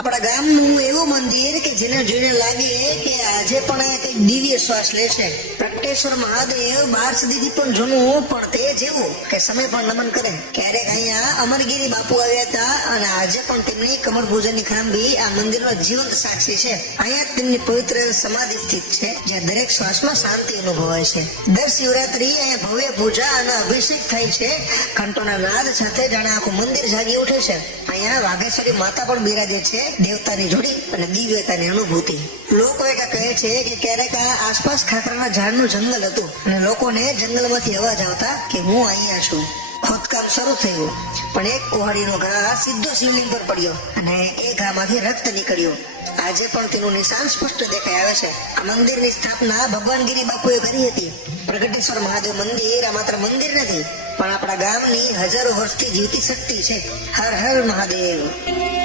આપણા ગામનું એવું મંદિર કે જેને જોઈને લાગે કે આજે પણ કઈક દિવ્ય શ્વાસ લે છે. પ્રગટેશ્વર મહાદેવ 12 સદીથી પણ જૂનું, પણ તે જેવું કે સમય પણ નમન કરે. ક્યારેક અહીંયા અમરગીરી બાપુ આવ્યા હતા અને આજે પણ તેમની કમર પૂજનની ખાંભી આ મંદિરનો જીવંત સાક્ષી છે. અહીંયા તેમની પવિત્ર સમાધિ સ્થિત છે, જ્યાં દરેક શ્વાસમાં શાંતિ અનુભવાય છે. દર શિવરાત્રી અહીંયા ભવ્ય પૂજા અને અભિષેક થાય છે. ઘંટોના નાદ સાથે જાણે આખું મંદિર જાગી ઉઠે છે. અહીંયા વાઘેશ્વરી માતા પણ બિરાજે છે, દેવતાની જોડી અને દિવ્યતાની અનુભૂતિ. લોકવાયકા કહે છે કે ક્યારેક આ આસપાસ ખાખરાના ઝાડનું જંગલ હતું અને લોકોને જંગલમાંથી અવાજ આવતા કે હું અહીંયા છું. ખોદકામ શરૂ થયું, પણ એક કુહાડીનો ઘા સીધો શિવલિંગ પર પડ્યો અને એ ઘામાંથી રક્ત નીકળ્યું. આજે પણ તેનું નિશાન સ્પષ્ટ દેખાઈ આવે છે. આ મંદિરની સ્થાપના ભગવાન ગિરી બાપુએ કરી હતી. પ્રગટેશ્વર મહાદેવ મંદિર આ માત્ર મંદિર નથી, પણ આપણા ગામની હજારો વર્ષથી જીવતી શક્તિ છે. હર હર મહાદેવ.